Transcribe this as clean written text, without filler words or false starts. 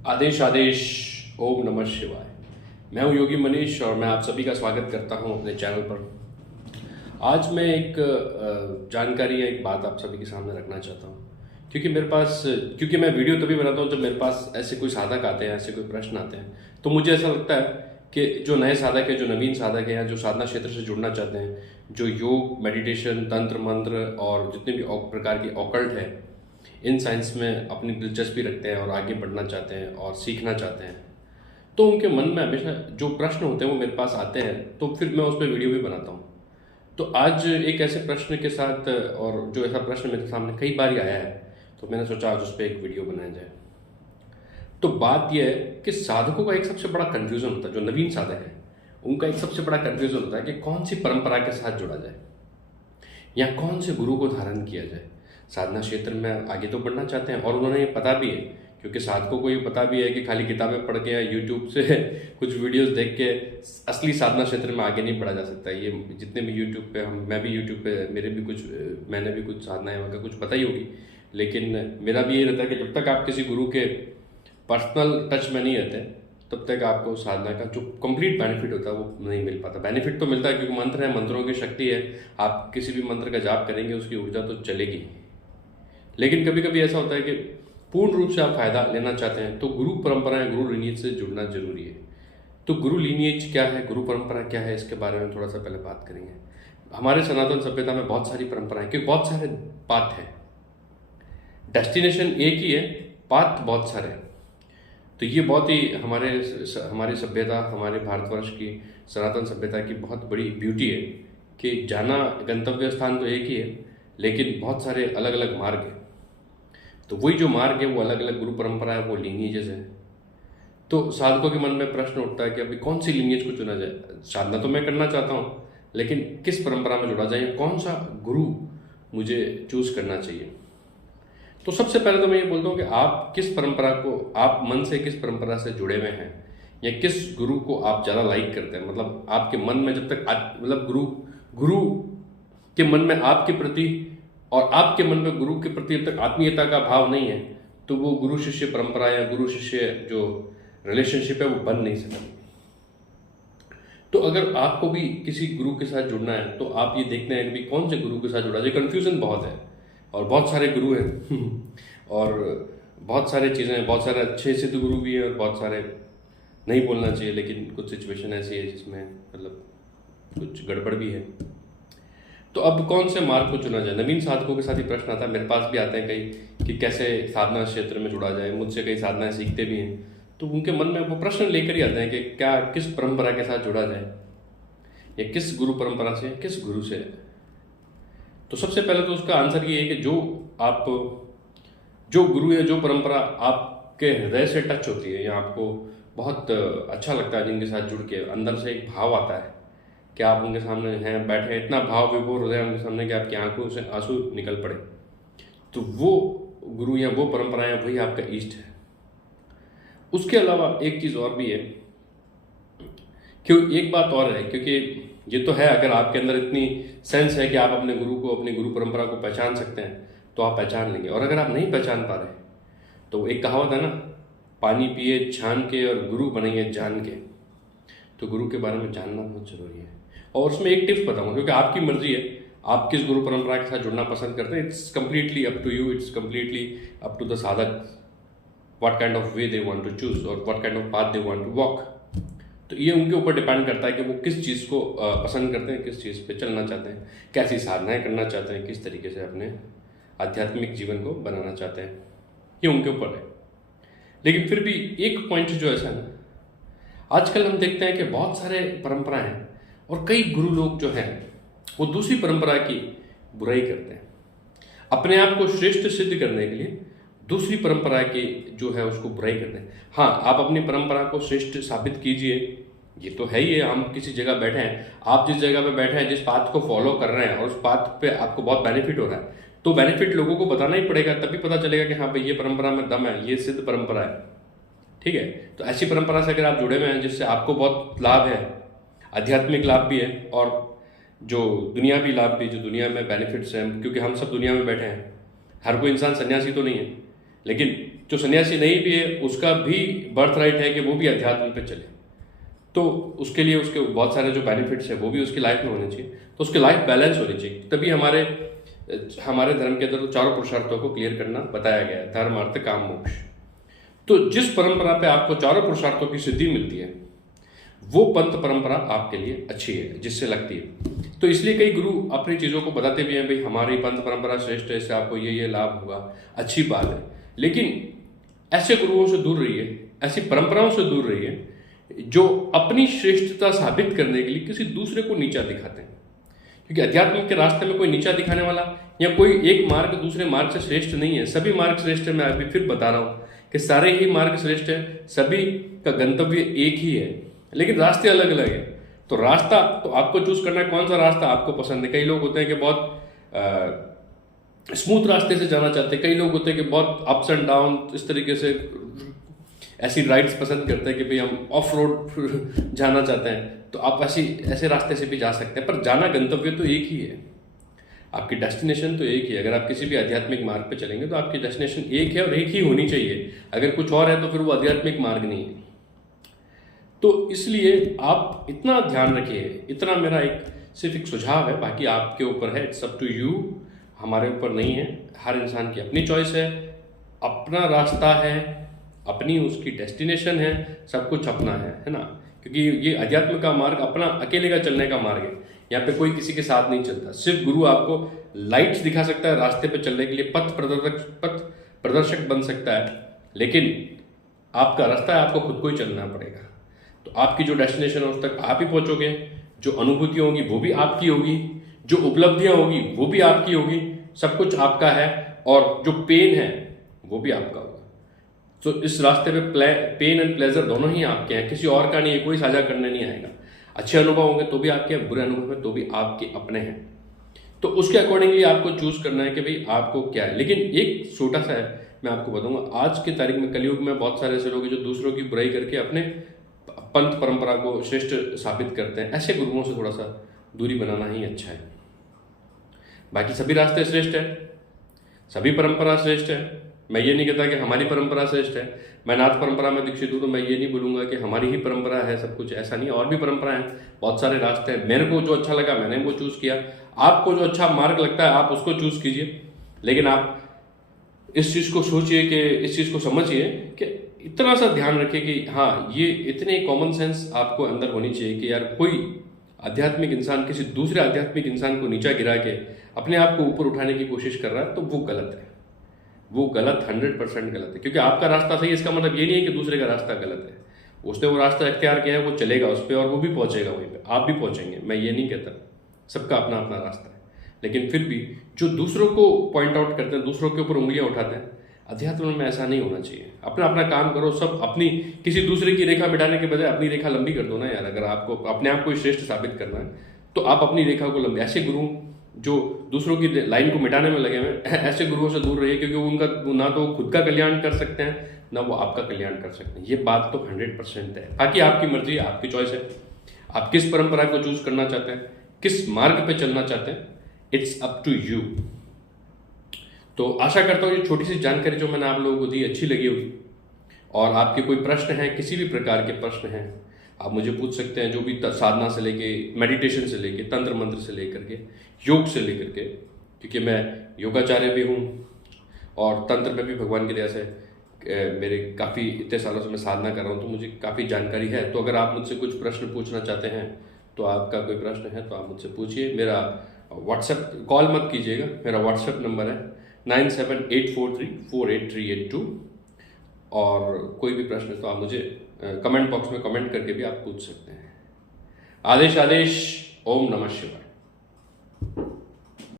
आदेश आदेश। ओम नमः शिवाय। मैं हूं योगी मनीष और मैं आप सभी का स्वागत करता हूं अपने चैनल पर। आज मैं एक जानकारी या एक बात आप सभी के सामने रखना चाहता हूं, क्योंकि मैं वीडियो तभी बनाता हूं जब मेरे पास ऐसे कोई साधक आते हैं, ऐसे कोई प्रश्न आते हैं, तो मुझे ऐसा लगता है कि जो नए साधक है, जो नवीन साधक है या जो साधना क्षेत्र से जुड़ना चाहते हैं, जो योग, मेडिटेशन, तंत्र मंत्र और जितने भी प्रकार की ऑकल्ट है, इन साइंस में अपनी दिलचस्पी रखते हैं और आगे बढ़ना चाहते हैं और सीखना चाहते हैं, तो उनके मन में हमेशा जो प्रश्न होते हैं वो मेरे पास आते हैं, तो फिर मैं उस पर वीडियो भी बनाता हूँ। तो आज एक ऐसे प्रश्न के साथ, और जो ऐसा प्रश्न मेरे सामने कई बार ही आया है, तो मैंने सोचा आज उस पर एक वीडियो बनाया जाए। तो बात यह है कि साधकों का एक सबसे बड़ा कन्फ्यूज़न होता है, जो नवीन साधक है उनका एक सबसे बड़ा कन्फ्यूज़न होता है कि कौन सी परंपरा के साथ जुड़ा जाए या कौन से गुरु को धारण किया जाए। साधना क्षेत्र में आगे तो बढ़ना चाहते हैं और उन्होंने ये पता भी है, क्योंकि साधकों को ये पता भी है कि खाली किताबें पढ़ के या यूट्यूब से कुछ वीडियोस देख के असली साधना क्षेत्र में आगे नहीं बढ़ा जा सकता। ये जितने भी यूट्यूब पे मैं भी यूट्यूब पे मैंने भी कुछ साधनाएं वगैरह कुछ पता ही होगी, लेकिन मेरा भी ये रहता है कि जब तक आप किसी गुरु के पर्सनल टच में नहीं रहते तब तक आपको साधना का जो कंप्लीट बेनिफिट होता है वो नहीं मिल पाता। बेनिफिट तो मिलता है क्योंकि मंत्र है, मंत्रों की शक्ति है, आप किसी भी मंत्र का जाप करेंगे उसकी ऊर्जा तो चलेगी। लेकिन कभी कभी ऐसा होता है कि पूर्ण रूप से आप फायदा लेना चाहते हैं तो गुरु परंपराएं, गुरु लीनियज से जुड़ना जरूरी है। तो गुरु लीनियज क्या है, गुरु परंपरा क्या है, इसके बारे में थोड़ा सा पहले बात करेंगे। हमारे सनातन सभ्यता में बहुत सारी परंपराएं, क्योंकि बहुत सारे पाथ हैं, डेस्टिनेशन एक ही है, पाथ बहुत सारे हैं। तो ये बहुत ही हमारी सभ्यता, हमारे भारतवर्ष की सनातन सभ्यता की बहुत बड़ी ब्यूटी है कि जाना गंतव्य स्थान तो एक ही है, लेकिन बहुत सारे अलग अलग मार्ग हैं। तो वही जो मार्ग है वो अलग अलग गुरु परंपरा है, वो लीनियजेस है। तो साधकों के मन में प्रश्न उठता है कि अभी कौन सी लीनियज को चुना जाए। साधना तो मैं करना चाहता हूँ, लेकिन किस परंपरा में जुड़ा जाए, कौन सा गुरु मुझे चूज करना चाहिए। तो सबसे पहले तो मैं ये बोलता हूँ कि आप किस परंपरा को, आप मन से किस परंपरा से जुड़े हुए हैं या किस गुरु को आप ज़्यादा लाइक करते हैं। मतलब आपके मन में जब तक मतलब गुरु के मन में आपके प्रति और आपके मन में गुरु के प्रति जब तक आत्मीयता का भाव नहीं है तो वो गुरु शिष्य परंपरा या गुरु शिष्य जो रिलेशनशिप है वो बन नहीं सकती। तो अगर आपको भी किसी गुरु के साथ जुड़ना है तो आप ये देखते हैं कि भी कौन से गुरु के साथ जुड़ा जाए। कन्फ्यूज़न बहुत है और बहुत सारे गुरु हैं और बहुत सारे चीज़ें हैं, बहुत सारे अच्छे सिद्ध गुरु भी हैं और बहुत सारे नहीं बोलना चाहिए, लेकिन कुछ सिचुएशन ऐसी है जिसमें मतलब कुछ गड़बड़ भी है। तो अब कौन से मार्ग को चुना जाए। नवीन साधकों के साथ ही प्रश्न आता है, मेरे पास भी आते हैं कई कि कैसे साधना क्षेत्र में जुड़ा जाए। मुझसे कई साधनाएं सीखते भी हैं, तो उनके मन में वो प्रश्न लेकर ही आते हैं कि क्या किस परंपरा के साथ जुड़ा जाए या किस गुरु परंपरा से, किस गुरु से। तो सबसे पहले तो उसका आंसर ये है कि जो गुरु है, जो परंपरा आपके हृदय से टच होती है या आपको बहुत अच्छा लगता है, जिनके साथ जुड़ के अंदर से एक भाव आता है कि आप उनके सामने हैं बैठे, इतना भाव विभोर हृदय उनके सामने कि आपकी आंखों से आंसू निकल पड़े, तो वो गुरु या वो परंपराएं वही आपका इष्ट है। उसके अलावा एक चीज़ और भी है, क्यों एक बात और है, क्योंकि ये तो है अगर आपके अंदर इतनी सेंस है कि आप अपने गुरु को, अपनी गुरु परंपरा को पहचान सकते हैं तो आप पहचान लेंगे। और अगर आप नहीं पहचान पा रहे तो एक कहावत है ना, पानी पिए छान के और गुरु बनेंगे जान के। तो गुरु के बारे में जानना बहुत जरूरी है और उसमें एक टिप्स बताऊंगा, क्योंकि आपकी मर्जी है आप किस गुरु परंपरा के साथ जुड़ना पसंद करते हैं। It's completely up to you, it's completely up to the sadhak, what kind of way they want to choose और what kind of path they want to walk. तो ये उनके ऊपर डिपेंड करता है कि वो किस चीज़ को पसंद करते हैं, किस चीज़ पे चलना चाहते हैं, कैसी साधनाएं करना चाहते हैं, किस तरीके से अपने आध्यात्मिक जीवन को बनाना चाहते हैं, ये उनके ऊपर है। लेकिन फिर भी एक पॉइंट जो ऐसा है ना, आजकल हम देखते हैं कि बहुत सारे परंपराएं हैं और कई गुरु लोग जो हैं वो दूसरी परंपरा की बुराई करते हैं अपने आप को श्रेष्ठ सिद्ध करने के लिए। दूसरी परंपरा की जो है उसको बुराई करते हैं। हाँ, आप अपनी परंपरा को श्रेष्ठ साबित कीजिए, ये तो है ही है। हम किसी जगह बैठे हैं, आप जिस जगह पे बैठे हैं, जिस पाथ को फॉलो कर रहे हैं और उस पाथ पे आपको बहुत बेनिफिट हो रहा है, तो बेनिफिट लोगों को बताना ही पड़ेगा, तभी पता चलेगा कि हाँ भाई ये परंपरा में दम है, ये सिद्ध परंपरा है। ठीक है, तो ऐसी परंपरा से अगर आप जुड़े हुए हैं जिससे आपको बहुत लाभ है, आध्यात्मिक लाभ भी है और जो दुनियावी लाभ भी, जो दुनिया में बेनिफिट्स हैं, क्योंकि हम सब दुनिया में बैठे हैं, हर कोई इंसान सन्यासी तो नहीं है, लेकिन जो सन्यासी नहीं भी है उसका भी बर्थ राइट है कि वो भी अध्यात्म पे चले। तो उसके लिए उसके बहुत सारे जो बेनिफिट्स है वो भी उसकी लाइफ में होने चाहिए। तो उसकी लाइफ बैलेंस होनी चाहिए। तभी हमारे धर्म के अंदर तो चारों पुरुषार्थों को क्लियर करना बताया गया है, धर्म अर्थ काम मोक्ष। तो जिस परंपरा पे आपको चारों पुरुषार्थों की सिद्धि मिलती है वो पंथ परंपरा आपके लिए अच्छी है, जिससे लगती है। तो इसलिए कई गुरु अपनी चीज़ों को बताते भी हैं, भाई हमारी पंथ परंपरा श्रेष्ठ है, इससे आपको ये लाभ होगा, अच्छी बात है। लेकिन ऐसे गुरुओं से दूर रहिए, ऐसी परंपराओं से दूर रहिए जो अपनी श्रेष्ठता साबित करने के लिए किसी दूसरे को नीचा दिखाते हैं। क्योंकि अध्यात्म के रास्ते में कोई नीचा दिखाने वाला या कोई एक मार्ग दूसरे मार्ग से श्रेष्ठ नहीं है। सभी मार्ग श्रेष्ठ है। मैं अभी फिर बता रहा हूँ कि सारे ही मार्ग श्रेष्ठ है, सभी का गंतव्य एक ही है, लेकिन रास्ते अलग अलग है। तो रास्ता तो आपको चूज करना है, कौन सा रास्ता आपको पसंद है। कई लोग होते हैं कि बहुत स्मूथ रास्ते से जाना चाहते हैं, कई लोग होते हैं कि बहुत अप्स एंड डाउन इस तरीके से ऐसी राइड्स पसंद करते हैं कि भाई हम ऑफ रोड जाना चाहते हैं। तो आप ऐसे रास्ते से भी जा सकते हैं, पर जाना गंतव्य तो एक ही है, आपकी डेस्टिनेशन तो एक ही है। अगर आप किसी भी आध्यात्मिक मार्ग पे चलेंगे तो आपकी डेस्टिनेशन एक है और एक ही होनी चाहिए। अगर कुछ और है तो फिर वो आध्यात्मिक मार्ग नहीं है। तो इसलिए आप इतना ध्यान रखिए, इतना मेरा सिर्फ एक सुझाव है, बाकी आपके ऊपर है, इट्स अप टू यू, हमारे ऊपर नहीं है। हर इंसान की अपनी चॉइस है, अपना रास्ता है, अपनी उसकी डेस्टिनेशन है, सब कुछ अपना है ना। क्योंकि ये अध्यात्म का मार्ग अपना अकेले का चलने का मार्ग है। यहाँ पे कोई किसी के साथ नहीं चलता। सिर्फ गुरु आपको लाइट्स दिखा सकता है रास्ते पे चलने के लिए, पथ प्रदर्शक बन सकता है, लेकिन आपका रास्ता है, आपको खुद को ही चलना पड़ेगा। तो आपकी जो डेस्टिनेशन है उस तक आप ही पहुंचोगे, जो अनुभूतियां होंगी वो भी आपकी होगी, जो उपलब्धियां होगी वो भी आपकी होगी, सब कुछ आपका है, और जो पेन है वो भी आपका होगा। तो इस रास्ते पे पेन एंड प्लेजर दोनों ही आपके हैं, किसी और का नहीं है, कोई साझा करने नहीं आएगा। अच्छे अनुभव होंगे तो भी आपके, बुरे अनुभव हैं तो भी आपके अपने हैं। तो उसके अकॉर्डिंगली आपको चूज करना है कि भाई आपको क्या है। लेकिन एक छोटा सा है, मैं आपको बताऊंगा, आज की तारीख में कलयुग में बहुत सारे ऐसे लोग हैं जो दूसरों की बुराई करके अपने पंथ परंपरा को श्रेष्ठ साबित करते हैं। ऐसे गुरुओं से थोड़ा सा दूरी बनाना ही अच्छा है। बाकी सभी रास्ते श्रेष्ठ है, सभी परंपरा श्रेष्ठ है। मैं ये नहीं कहता कि हमारी परंपरा श्रेष्ठ है। मैं नाथ परंपरा में दीक्षित हूँ तो मैं ये नहीं बोलूंगा कि हमारी ही परंपरा है सब कुछ, ऐसा नहीं। और भी परंपरा है, बहुत सारे रास्ते हैं। मेरे को जो अच्छा लगा मैंने वो चूज किया, आपको जो अच्छा मार्ग लगता है आप उसको चूज कीजिए। लेकिन आप इस चीज को सोचिए, कि इस चीज को समझिए, कि इतना सा ध्यान रखिए कि हाँ, ये इतने कॉमन सेंस आपको अंदर होनी चाहिए कि यार कोई आध्यात्मिक इंसान किसी दूसरे आध्यात्मिक इंसान को नीचा गिरा के अपने आप को ऊपर उठाने की कोशिश कर रहा है, तो वो गलत है। वो गलत 100% गलत है। क्योंकि आपका रास्ता सही है इसका मतलब ये नहीं है कि दूसरे का रास्ता गलत है। उसने वो रास्ता इख्तियार किया है, वो चलेगा उस पर और वो भी पहुंचेगा वहीं पे, आप भी पहुंचेंगे। मैं ये नहीं कहता, सबका अपना अपना रास्ता है। लेकिन फिर भी जो दूसरों को पॉइंट आउट करते हैं, दूसरों के ऊपर उंगलियां उठाते हैं, अध्यात्म में ऐसा नहीं होना चाहिए। अपना अपना काम करो, सब अपनी, किसी दूसरे की रेखा मिटाने के बजाय अपनी रेखा लंबी कर दो ना यार। अगर आपको अपने आप को श्रेष्ठ साबित करना है तो आप अपनी रेखा को लंबी, ऐसे गुरु जो दूसरों की लाइन को मिटाने में लगे हुए ऐसे गुरुओं से दूर रहिए। क्योंकि उनका ना तो खुद का कल्याण कर सकते हैं, ना वो आपका कल्याण कर सकते हैं। ये बात तो 100% है। बाकी आपकी मर्जी है, आपकी चॉइस है, आप किस परंपरा को चूज करना चाहते हैं, किस मार्ग पे चलना चाहते हैं, इट्स अप टू यू। तो आशा करता हूँ ये छोटी सी जानकारी जो मैंने आप लोगों को दी अच्छी लगी होगी। और आपके कोई प्रश्न हैं, किसी भी प्रकार के प्रश्न हैं, आप मुझे पूछ सकते हैं। जो भी साधना से लेके, मेडिटेशन से लेके, तंत्र मंत्र से लेकर के, योग से लेकर के, क्योंकि मैं योगाचार्य भी हूँ और तंत्र में भी भगवान की दया से मेरे काफ़ी इतने सालों से मैं साधना कर रहा हूँ, तो मुझे काफ़ी जानकारी है। तो अगर आप मुझसे कुछ प्रश्न पूछना चाहते हैं, तो आपका कोई प्रश्न है तो आप मुझसे पूछिए। मेरा व्हाट्सएप, कॉल मत कीजिएगा, मेरा व्हाट्सएप नंबर है 9784348382। और कोई भी प्रश्न है तो आप मुझे कमेंट बॉक्स में कमेंट करके भी आप पूछ सकते हैं। आदेश आदेश। ओम नमः शिवाय।